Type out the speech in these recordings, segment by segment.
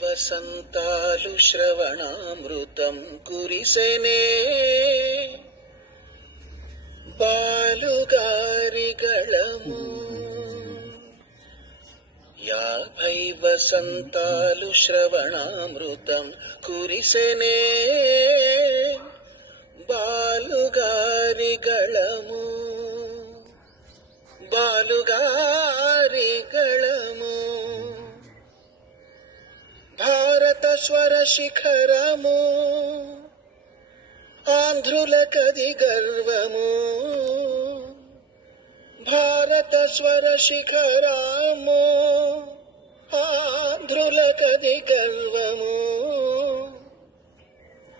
వసంతాలు శ్రవణామృతం కురిసెనే బాలుగారి గళము 50 వసంతాలు శ్రవణామృతం కురిసెనే బాలుగారి గళము బాలుగారి గళము భారత స్వర శిఖరము ఆంధ్రులకది గర్వము భారత స్వర శిఖరము ఆంధ్రులకది గర్వము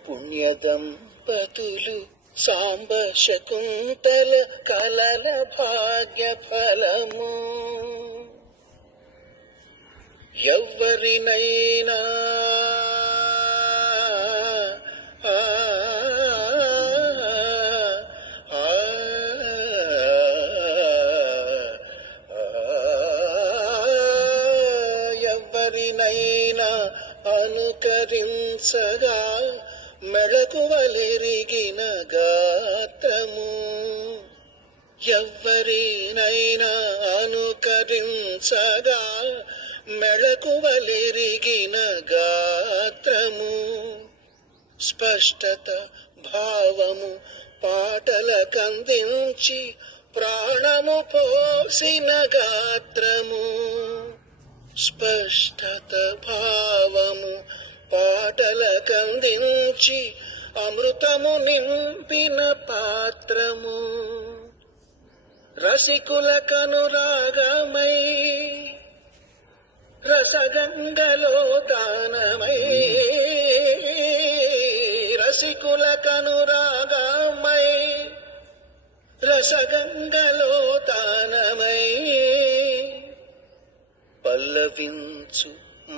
పుణ్యదంపతులు సాంబ శకుంతల కలల భాగ్య ఫలము ఎవ్వరినైనా ఎవరినైనా అనుకరించగా మెళకువలెరిగిన గాత్రము ఎవరినైనా అనుకరించగా మెళకువలెరిగిన గాత్రము స్పష్టత భావము పాటలకందించి ప్రాణము పోసిన గాత్రము స్పష్టత భావము పాటలకందించి అమృతము నింపిన పాత్రము రసికుల కనురాగమై రసగంగలో దానమై రసికుల కనురాగమై రసగంగలో దానమై పల్లవించు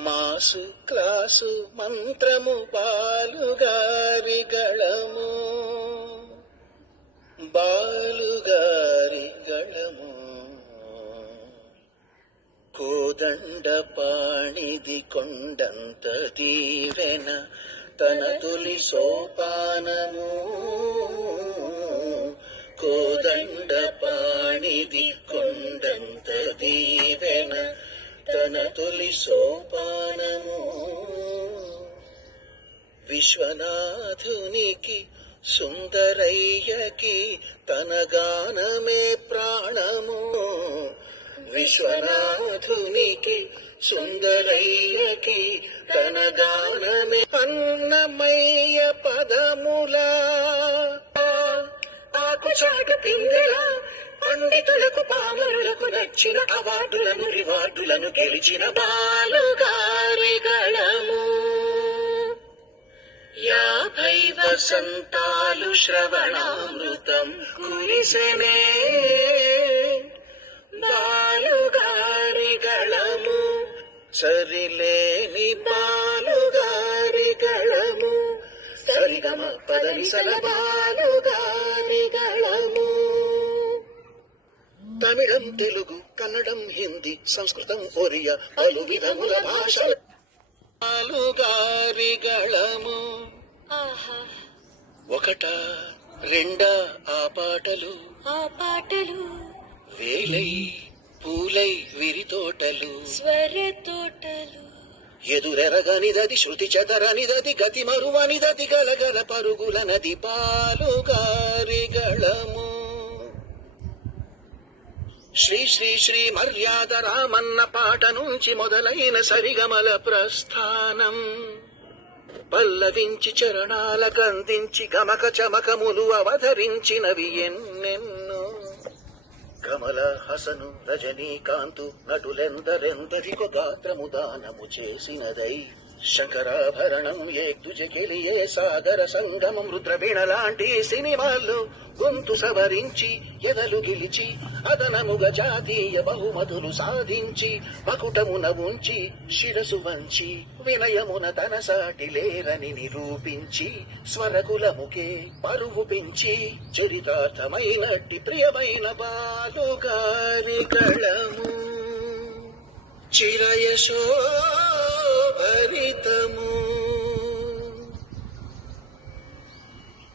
మాసు క్లాసు మంత్రము బాలుగారి గళము బాలుగారి గళము కోదండ పాణిది కొండంత దీవెన తన తొలి సోపానము కోదండ పాణిది కొండంత దీవెన తన తొలి సోపానము విశ్వనాథునికి సుందరయ్యకి తన గానమే ప్రాణము విశ్వనాథునికి సుందరయ్యకి తన గానమే అన్నమయ్య పదములా ఆకుచాటు పిందెల పండితులకు పామరులకు నచ్చిన అవార్డులను రివార్డులను గెలిచిన బాలుగారి గళము 50 వసంతాలు శ్రవణామృతం కురిసెనే బాలుగారి గళము సరిలేని బాలుగారి గళము సరిగమ పదనిసల బాలుగారి గళము తమిళం తెలుగు కన్నడం హిందీ సంస్కృతం ఒరియా పలు విధముల భాషల బాలుగారి గళము ఒకటా రెండా ఆ పాటలు వేలై పూలై విరితోటలు స్వర తోటలు ఎదురెరగనిదది శృతి చదరనిదది గతి మరువనిదది గలగల పరుగుల నది బాలుగారి గళము శ్రీ శ్రీ శ్రీ మర్యాద రామన్న పాట నుంచి మొదలైన సరిగమల ప్రస్థానం పల్లవించి చరణాల కందించి గమక చమకములు అవధరించినవి ఎన్నెన్నో కమల హసను రజనీకాంతు నటులెందరెందరికో గాత్రము దానము చేసినదై శంకరాభరణం ఏక్తుజకెలియే సాగర సంగమం రుద్రవీణ లాంటి సినిమాల్లో గొంతు సవరించి ఎదలు గెలిచి అదనముగ జాతీయ బహుమతులు సాధించి మకుటమున ఉంచి శిరసు వంచి వినయమున తన సాటి లేరని నిరూపించి స్వరకులముకే పరువు పెంచి చరితార్థమైనట్టి ప్రియమైన బాలుగారి గళము చిరయశో